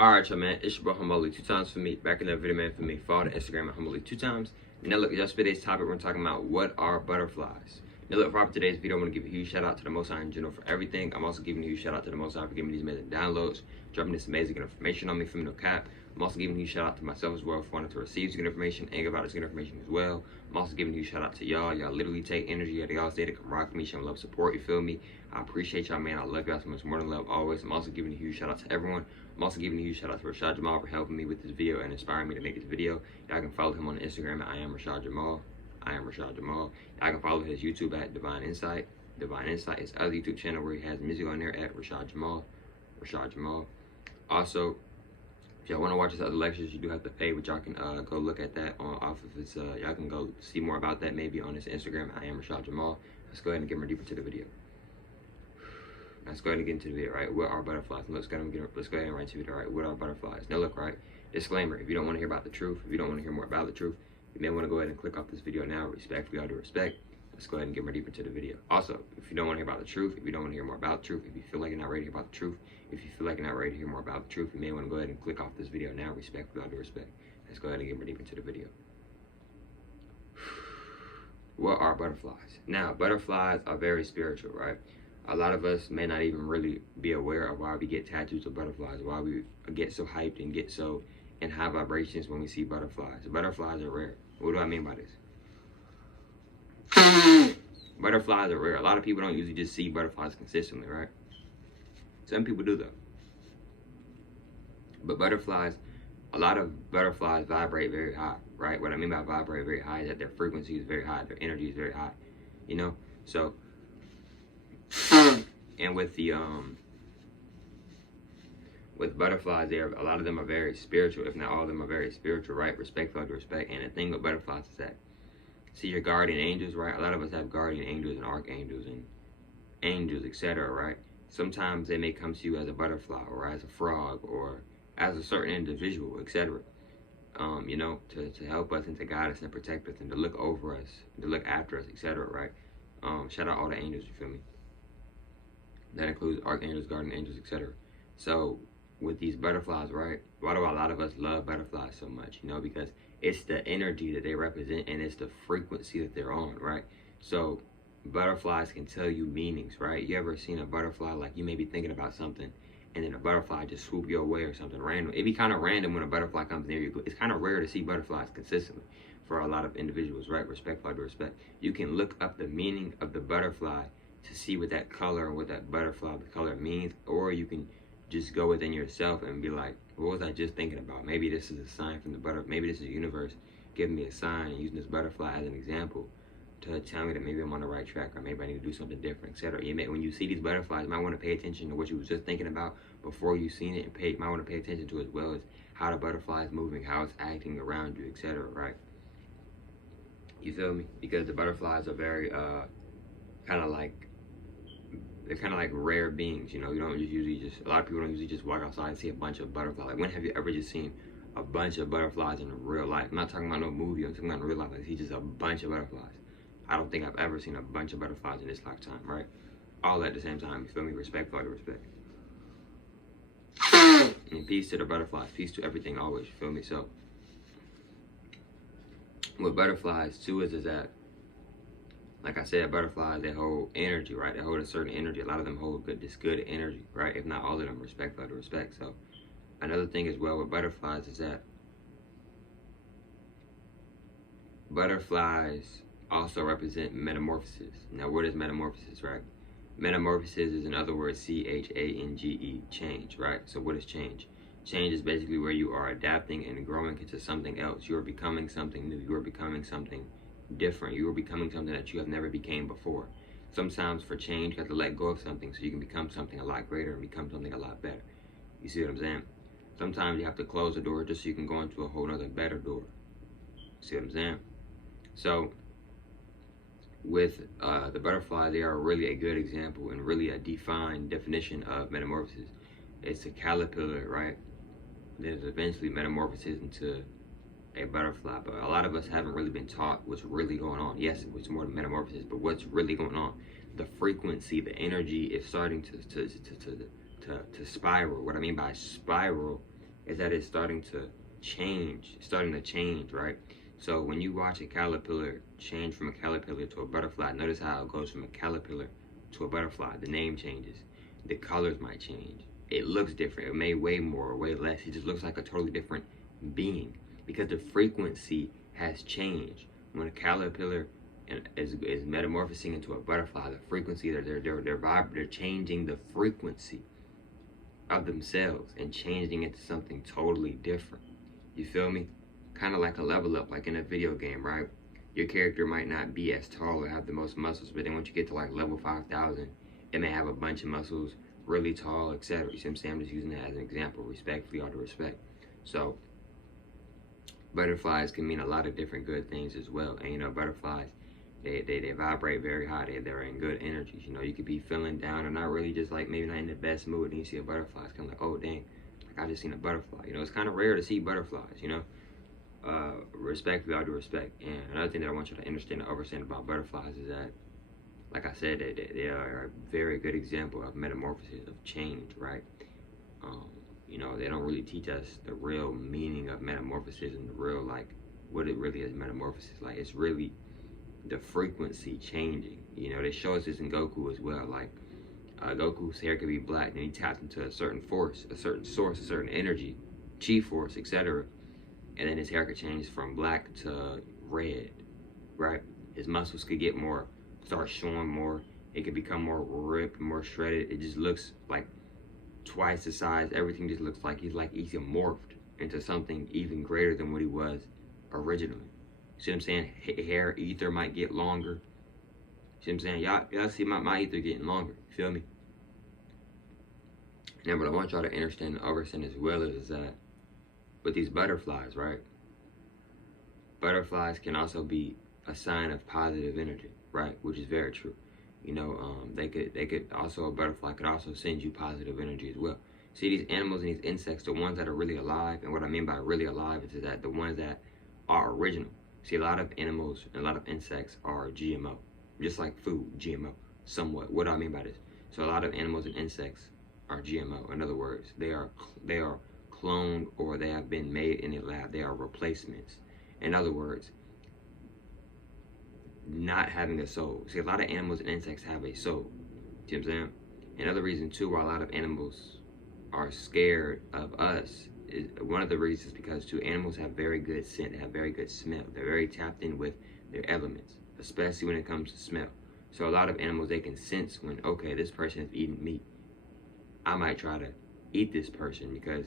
Alright, y'all, man. It's your boy Humoli 2 times for me. Back in that video, man, for me. Follow the Instagram at Humoli 2 times. Now, look, yesterday's topic, we're talking about what are butterflies. Now, look, for today's video, I want to give a huge shout out to the Most High in general for everything. I'm also giving a huge shout out to the Most High for giving me these amazing downloads, dropping this amazing information on me from no cap. I'm also giving a huge shout out to myself as well for wanting to receive good information and give out this good information as well. I'm also giving a huge shout out to y'all. Y'all literally take energy out of y'all's day to come rock with me, show love, support, you feel me? I appreciate y'all, man. I love y'all so much more than love always. I'm also giving a huge shout out to everyone. I'm also giving a huge shout out to Rashad Jamal for helping me with this video and inspiring me to make this video. Y'all can follow him on Instagram at I am Rashad Jamal. I am Rashad Jamal. Y'all can follow his YouTube at Divine Insight. Divine Insight is other YouTube channel where he has music on there at Rashad Jamal. Rashad Jamal. Also, if y'all want to watch his other lectures, you do have to pay, but y'all can go look at that off of his. Y'all can go see more about that maybe on his Instagram. I am Rashad Jamal. Let's go ahead and get more deeper to the video. Let's go ahead and get into the video, right? What are butterflies? Let's go ahead and right into the video, right? What are butterflies? Now look, right? Disclaimer, if you don't want to hear about the truth, if you don't want to hear more about the truth, you may want to go ahead and click off this video now. Respectfully, all due respect. Let's go ahead and get more deeper into the video. Also, if you don't want to hear about the truth, if you don't want to hear more about the truth, if you feel like you're not ready to hear about the truth, if you feel like you're not ready to hear more about the truth, you may want to go ahead and click off this video now. Respectfully, all due respect. Let's go ahead and get more deeper into the video. What are butterflies? Now, butterflies are very spiritual, right? A lot of us may not even really be aware of why we get tattoos of butterflies, why we get so hyped and get so in high vibrations when we see butterflies. Butterflies are rare. What do I mean by this? Butterflies are rare. A lot of people don't usually just see butterflies consistently, right? Some people do though. But butterflies, a lot of butterflies vibrate very high, right? What I mean by vibrate very high is that their frequency is very high, their energy is very high, you know? So, and with the with butterflies, a lot of them are very spiritual, if not all of them are very spiritual, right? Respectful to respect. And the thing with butterflies is that, see your guardian angels, right? A lot of us have guardian angels and archangels and angels, etc., right? Sometimes they may come to you as a butterfly or as a frog or as a certain individual, etc. You know, to help us and to guide us and protect us and to look over us, to look after us, etc., right? Shout out all the angels, you feel me? That includes archangels, guardian angels, etc. So with these butterflies, right? Why do a lot of us love butterflies so much? You know, because it's the energy that they represent and it's the frequency that they're on, right? So butterflies can tell you meanings, right? You ever seen a butterfly, like you may be thinking about something and then a butterfly just swoop your way or something random. It'd be kind of random when a butterfly comes near you. It's kind of rare to see butterflies consistently for a lot of individuals, right? Respectful to respect. You can look up the meaning of the butterfly to see what that color and what that butterfly, the color means, or you can just go within yourself and be like, what was I just thinking about? Maybe this is a sign from the butterfly. Maybe this is the universe giving me a sign, using this butterfly as an example to tell me that maybe I'm on the right track or maybe I need to do something different, etc. When you see these butterflies, you might want to pay attention to what you was just thinking about before you seen it, and you might want to pay attention to as well as how the butterfly is moving, how it's acting around you, etc., right? You feel me? Because the butterflies are very kind of like, they're kind of like rare beings, you know. You don't usually a lot of people don't usually just walk outside and see a bunch of butterflies. Like, when have you ever just seen a bunch of butterflies in real life? I'm not talking about no movie, I'm talking about in real life. Like, see just a bunch of butterflies. I don't think I've ever seen a bunch of butterflies in this lifetime, right? All at the same time, you feel me? Respectful to respect. And peace to the butterflies, peace to everything always, you feel me? So, with butterflies too is that, like I said, butterflies, they hold energy, right? They hold a certain energy. A lot of them hold good energy, right? If not all of them, respectful to respect. So another thing as well with butterflies is that butterflies also represent metamorphosis. Now, what is metamorphosis, right? Metamorphosis is, in other words, C-H-A-N-G-E, change, right? So what is change? Change is basically where you are adapting and growing into something else. You are becoming something new. You are becoming something different. You are becoming something that you have never became before. Sometimes for change, you have to let go of something so you can become something a lot greater and become something a lot better. You see what I'm saying? Sometimes you have to close the door just so you can go into a whole other better door. See what I'm saying? So with the butterfly, they are really a good example and really a defined definition of metamorphosis. It's a caterpillar, right? There's eventually metamorphosis into a butterfly, but a lot of us haven't really been taught what's really going on. Yes, it's more metamorphosis, but what's really going on? The frequency, the energy is starting to spiral. What I mean by spiral is that it's starting to change. It's starting to change, right? So when you watch a caterpillar change from a caterpillar to a butterfly, notice how it goes from a caterpillar to a butterfly. The name changes. The colors might change. It looks different. It may weigh more or weigh less. It just looks like a totally different being because the frequency has changed. When a caterpillar is metamorphosing into a butterfly, the frequency they're changing the frequency of themselves and changing it to something totally different. You feel me? Kind of like a level up, like in a video game, right? Your character might not be as tall or have the most muscles, but then once you get to like level 5,000, it may have a bunch of muscles, really tall, etc. You see what I'm saying? I'm just using that as an example, respectfully, out of respect. So butterflies can mean a lot of different good things as well. And you know, butterflies, they vibrate very high. They're in good energies. You know, you could be feeling down or not really, just like maybe not in the best mood, and you see a butterfly. It's kind of like, oh dang, like I just seen a butterfly. You know, it's kind of rare to see butterflies. You know, respectfully, I do respect. And another thing that I want you to understand and understand about butterflies is that, like I said, they are a very good example of metamorphosis, of change, right? You know, they don't really teach us the real meaning of metamorphosis and the real, like, what it really is metamorphosis. Like, it's really the frequency changing. You know, they show us this in Goku as well. Like, Goku's hair could be black, and he taps into a certain force, a certain source, a certain energy, chi force, etc. And then his hair could change from black to red, right? His muscles could get more, start showing more. It could become more ripped, more shredded. It just looks like twice the size. Everything just looks like he's morphed into something even greater than what he was originally. See what I'm saying? Hair ether might get longer. See what I'm saying? Y'all see my ether getting longer. You feel me? Now, what I want y'all to understand and understand as well is that with these butterflies, right? Butterflies can also be a sign of positive energy, right? Which is very true. You know, they could also, a butterfly could also send you positive energy as well. See, these animals and these insects, the ones that are really alive, and what I mean by really alive is that the ones that are original. See, a lot of animals and a lot of insects are GMO, just like food, GMO, somewhat. What do I mean by this? So a lot of animals and insects are GMO. In other words, they are cloned, or they have been made in a lab. They are replacements. In other words, not having a soul. See, a lot of animals and insects have a soul. See what I'm saying? Another reason too why a lot of animals are scared of us is, one of the reasons, because too, animals have very good scent, they have very good smell. They're very tapped in with their elements, especially when it comes to smell. So a lot of animals, they can sense when, okay, this person is eating meat. I might try to eat this person because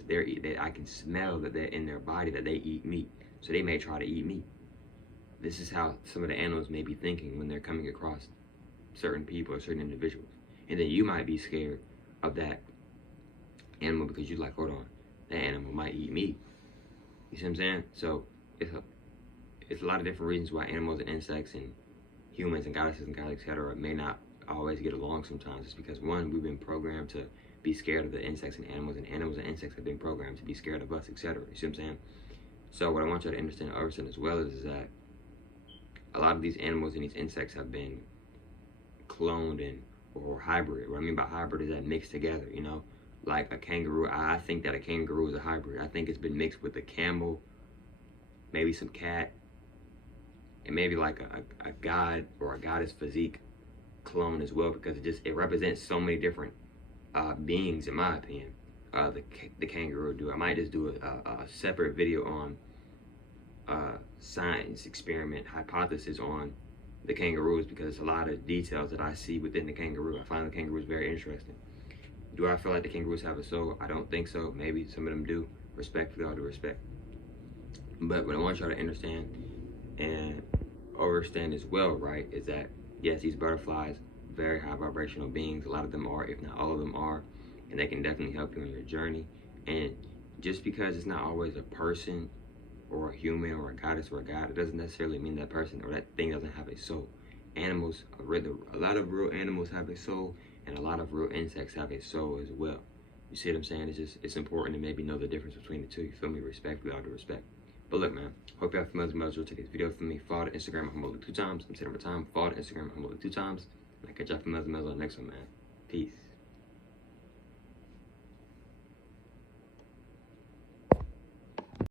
I can smell that they're in their body that they eat meat. So they may try to eat me. This is how some of the animals may be thinking when they're coming across certain people or certain individuals. And then you might be scared of that animal because you're like, hold on, that animal might eat me. You see what I'm saying? So it's a lot of different reasons why animals and insects and humans and goddesses and gods, etc. may not always get along sometimes. It's because, one, we've been programmed to be scared of the insects and animals and insects have been programmed to be scared of us, etc. You see what I'm saying? So what I want you to understand as well is that a lot of these animals and these insects have been cloned or hybrid. What I mean by hybrid is that mixed together, you know? Like a kangaroo, I think that a kangaroo is a hybrid. I think it's been mixed with a camel, maybe some cat, and maybe like a god or a goddess physique clone as well, because it represents so many different beings, in my opinion. The kangaroo do. I might just do a separate video on science experiment hypothesis on the kangaroos, because it's a lot of details that I see within the kangaroo. I find the kangaroos very interesting. Do I feel like the kangaroos have a soul? I don't think so. Maybe some of them do. Respectfully, all due respect. But what I want y'all to understand and understand as well, right, is that yes, these butterflies, very high vibrational beings. A lot of them are, if not all of them are, and they can definitely help you on your journey. And just because it's not always a person or a human or a goddess or a god, it doesn't necessarily mean that person or that thing doesn't have a soul. Animals, a lot of real animals have a soul, and a lot of real insects have a soul as well. You see what I'm saying? It's important to maybe know the difference between the two. You feel me? Respectfully, all due respect. But look, man, hope y'all familiar with today's video. For me, follow the Instagram at Humble 2 times. I'm setting my time. Follow the Instagram at Humble 2 times. And I'll catch y'all from on the next one, man. Peace.